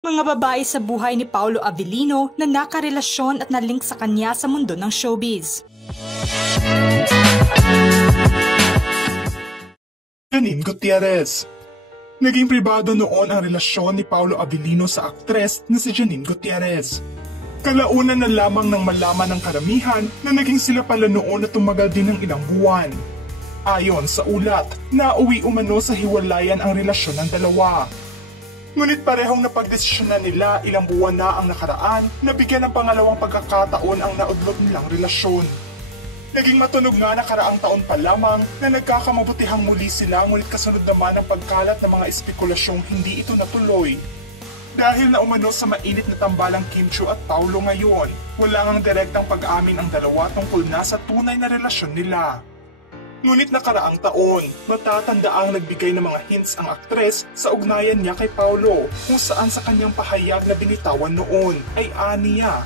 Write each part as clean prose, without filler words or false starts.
Mga babae sa buhay ni Paolo Avellino na nakarelasyon at nalink sa kanya sa mundo ng showbiz. Janine Gutierrez. Naging pribado noon ang relasyon ni Paolo Avellino sa aktres na si Janine Gutierrez. Kalaunan na lamang nang malaman ng karamihan na naging sila pala noon at tumagal din ng ilang buwan. Ayon sa ulat, nauwi umano sa hiwalayan ang relasyon ng dalawa. Ngunit parehong napagdesisyonan nila ilang buwan na ang nakaraan na bigyan ng pangalawang pagkakataon ang naudlot nilang relasyon. Naging matunog nga nakaraang taon pa lamang na nagkakamabutihang muli sila, ngunit kasunod naman ang pagkalat ng mga espekulasyong hindi ito natuloy. Dahil na umano sa mainit na tambalang Kim Chiu at Paolo ngayon, wala ngang direktang pag-amin ang dalawa tungkol na sa tunay na relasyon nila. Ngunit nakaraang taon, matatandaang nagbigay ng mga hints ang aktres sa ugnayan niya kay Paolo, kung saan sa kanyang pahayag na binitawan noon ay aniya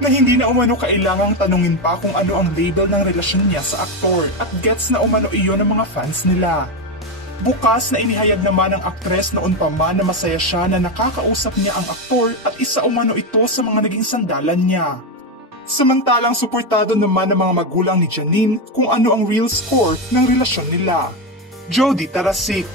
na hindi na umano kailangang tanungin pa kung ano ang label ng relasyon niya sa aktor, at gets na umano iyon ng mga fans nila. Bukas na inihayag naman ng aktres noon pa man na masaya siya na nakakausap niya ang aktor at isa umano ito sa mga naging sandalan niya. Samantalang suportado naman ng mga magulang ni Janine kung ano ang real score ng relasyon nila. Jody Tarasic.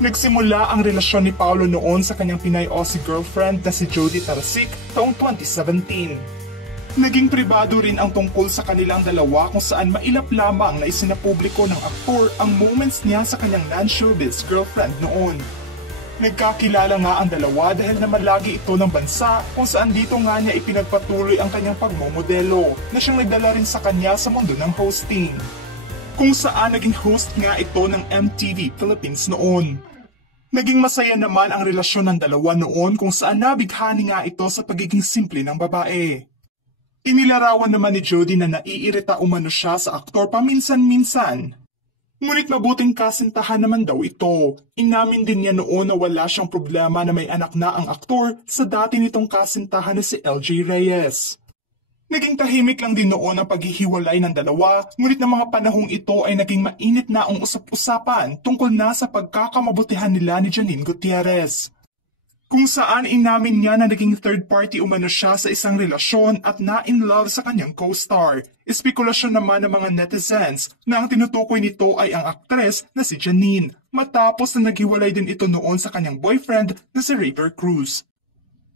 Nagsimula ang relasyon ni Paolo noon sa kanyang Pinay-Aussie girlfriend na si Jody Tarasic taong 2017. Naging pribado rin ang tungkol sa kanilang dalawa, kung saan mailap lamang na isinapubliko ng aktor ang moments niya sa kanyang non-showbiz girlfriend noon. Nagkakilala nga ang dalawa dahil naman lagi ito ng bansa, kung saan dito nga niya ipinagpatuloy ang kanyang pagmomodelo na siyang nagdala rin sa kanya sa mundo ng hosting. Kung saan naging host nga ito ng MTV Philippines noon. Naging masaya naman ang relasyon ng dalawa noon, kung saan nabighani nga ito sa pagiging simple ng babae. Inilarawan naman ni Jody na naiirita umano siya sa aktor paminsan-minsan. Ngunit mabuting kasintahan naman daw ito. Inamin din niya noon na wala siyang problema na may anak na ang aktor sa dati nitong kasintahan na si LJ Reyes. Naging tahimik lang din noon ang paghihiwalay ng dalawa, ngunit ng mga panahong ito ay naging mainit na ang usap-usapan tungkol na sa pagkakamabutihan nila ni Janine Gutierrez. Kung saan inamin niya na naging third party umano siya sa isang relasyon at na-in love sa kanyang co-star. Espekulasyon naman ng mga netizens na ang tinutukoy nito ay ang aktres na si Janine, matapos na naghiwalay din ito noon sa kanyang boyfriend na si River Cruz.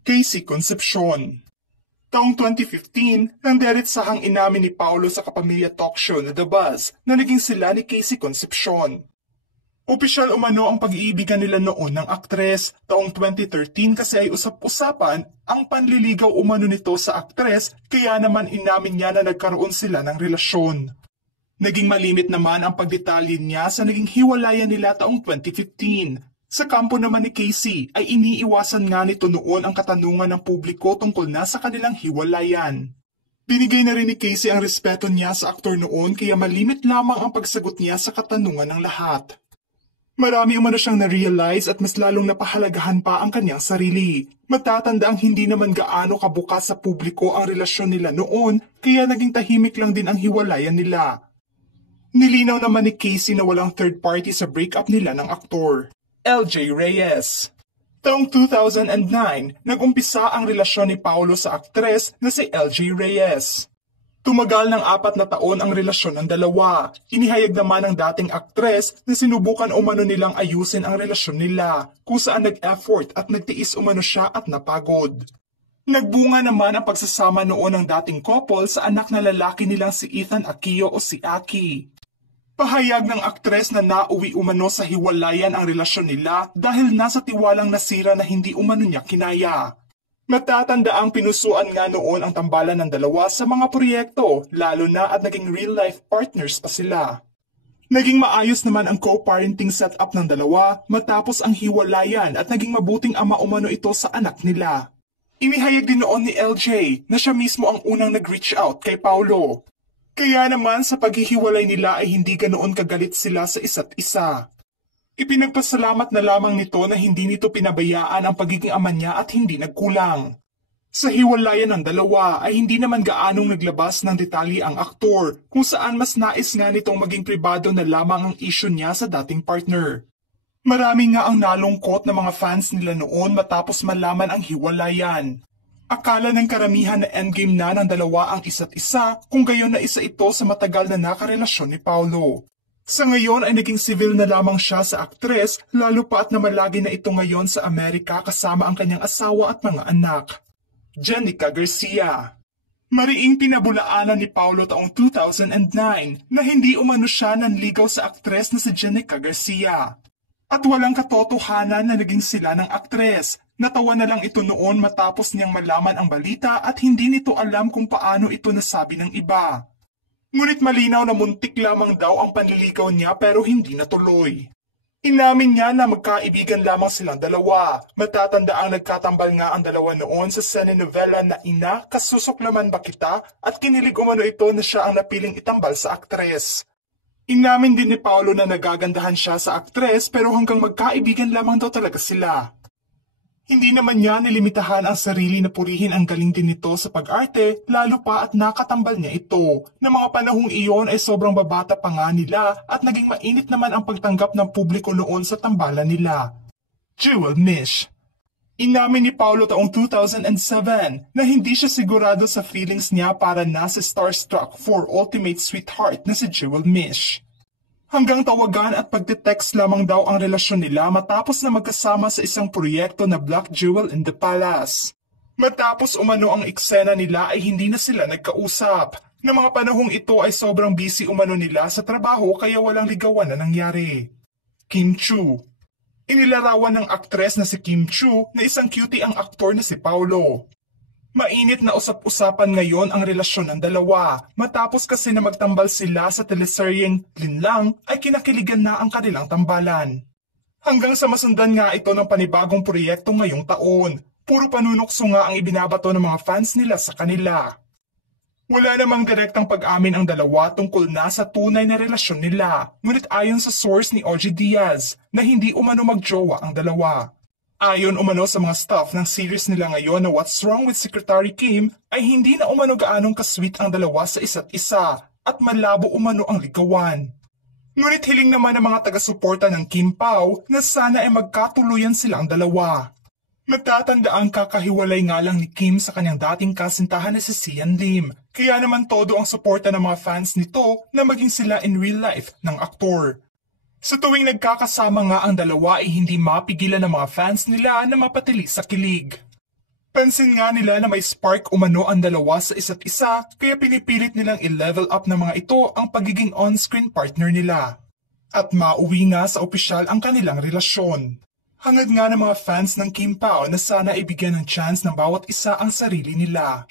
Casey Concepcion. Taong 2015, nang diretsahang inamin ni Paolo sa kapamilya talk show na The Buzz na naging sila ni Casey Concepcion. Opisyal umano ang pag-iibigan nila noon ng aktres. Taong 2013 kasi ay usap-usapan ang panliligaw umano nito sa aktres, kaya naman inamin niya na nagkaroon sila ng relasyon. Naging malimit naman ang pagdetalye niya sa naging hiwalayan nila taong 2015. Sa kampo naman ni Casey ay iniiwasan nga nito noon ang katanungan ng publiko tungkol na sa kanilang hiwalayan. Binigay na rin ni Casey ang respeto niya sa aktor noon, kaya malimit lamang ang pagsagot niya sa katanungan ng lahat. Marami umano siyang na-realize at mas lalong napahalagahan pa ang kanyang sarili. Matatanda ang hindi naman gaano kabukas sa publiko ang relasyon nila noon, kaya naging tahimik lang din ang hiwalayan nila. Nilinaw naman ni Casey na walang third party sa breakup nila ng aktor. LJ Reyes. Taong 2009, nag-umpisa ang relasyon ni Paolo sa aktres na si LJ Reyes. Tumagal ng 4 na taon ang relasyon ng dalawa. Inihayag naman ng dating aktres na sinubukan umano nilang ayusin ang relasyon nila, kung saan nag-effort at nagtiis umano siya at napagod. Nagbunga naman ang pagsasama noon ng dating couple sa anak na lalaki nilang si Ethan Aquino o si Aki. Pahayag ng aktres na nauwi umano sa hiwalayan ang relasyon nila dahil nasa tiwalang nasira na hindi umano niya kinaya. Matatanda ang pinusuan nga noon ang tambalan ng dalawa sa mga proyekto, lalo na at naging real-life partners pa sila. Naging maayos naman ang co-parenting setup ng dalawa matapos ang hiwalayan at naging mabuting ama umano ito sa anak nila. Inihayag din noon ni LJ na siya mismo ang unang nag-reach out kay Paolo. Kaya naman sa paghihiwalay nila ay hindi ganoon kagalit sila sa isa't isa. Ipinagpasalamat na lamang nito na hindi nito pinabayaan ang pagiging ama niya at hindi nagkulang. Sa hiwalayan ng dalawa ay hindi naman gaanong naglabas ng detalye ang aktor, kung saan mas nais nga nitong maging pribado na lamang ang issue niya sa dating partner. Marami nga ang nalungkot na mga fans nila noon matapos malaman ang hiwalayan. Akala ng karamihan na endgame na ng dalawa ang isa't isa kung gayon na isa ito sa matagal na nakarelasyon ni Paulo. Sa ngayon ay naging civil na lamang siya sa aktres lalo pa at namalagi na ito ngayon sa Amerika kasama ang kanyang asawa at mga anak. Jenica Garcia. Mariing pinabulaanan ni Paulo taong 2009 na hindi umano siya nanligaw sa aktres na si Jenica Garcia. At walang katotohanan na naging sila ng aktres. Natawa na lang ito noon matapos niyang malaman ang balita at hindi nito alam kung paano ito nasabi ng iba. Ngunit malinaw na muntik lamang daw ang panliligaw niya pero hindi natuloy. Inamin niya na magkaibigan lamang silang dalawa. Matatandaang nagkatambal nga ang dalawa noon sa telenovela na Ina, Kasusuklaman Ba Kita at kinilig umano ito na siya ang napiling itambal sa aktres. Inamin din ni Paulo na nagagandahan siya sa aktres pero hanggang magkaibigan lamang daw talaga sila. Hindi naman niya nilimitahan ang sarili na purihin ang galing din nito sa pag-arte lalo pa at nakatambal niya ito. Na mga panahong iyon ay sobrang babata pa nga nila at naging mainit naman ang pagtanggap ng publiko noon sa tambalan nila. Jewel Mish. Inamin ni Paulo taong 2007 na hindi siya sigurado sa feelings niya para na si starstruck for ultimate sweetheart na si Jewel Mish. Hanggang tawagan at pagte-text lamang daw ang relasyon nila matapos na magkasama sa isang proyekto na Black Jewel in the Palace. Matapos umano ang eksena nila ay hindi na sila nagkausap. Na mga panahong ito ay sobrang busy umano nila sa trabaho kaya walang ligawan na nangyari. Kim Chu. Inilarawan ng aktres na si Kim Chu na isang cutie ang aktor na si Paulo. Mainit na usap-usapan ngayon ang relasyon ng dalawa. Matapos kasi na magtambal sila sa teleseryeng Linlang ay kinakiligan na ang kanilang tambalan. Hanggang sa masundan nga ito ng panibagong proyekto ngayong taon. Puro panunukso nga ang ibinabato ng mga fans nila sa kanila. Wala namang direktang pag-amin ang dalawa tungkol na sa tunay na relasyon nila. Ngunit ayon sa source ni OG Diaz na hindi umano magjowa ang dalawa. Ayon umano sa mga staff ng series nila ngayon na What's Wrong with Secretary Kim ay hindi na umano gaanong kasweet ang dalawa sa isa't isa at malabo umano ang ligawan. Ngunit hiling naman ng mga taga-suporta ng Kim Pao na sana ay magkatuluyan silang dalawa. Magtatandaang kakahiwalay nga lang ni Kim sa kanyang dating kasintahan na si Sian Lim. Kaya naman todo ang suporta ng mga fans nito na maging sila in real life ng aktor. Sa tuwing nagkakasama nga ang dalawa ay hindi mapigilan ng mga fans nila na mapatili sa kilig. Pansin nga nila na may spark umano ang dalawa sa isa't isa kaya pinipilit nilang i-level up ng mga ito ang pagiging on-screen partner nila. At mauwi nga sa opisyal ang kanilang relasyon. Hangad nga ng mga fans ng Kim Pao na sana ibigyan ng chance ng bawat isa ang sarili nila.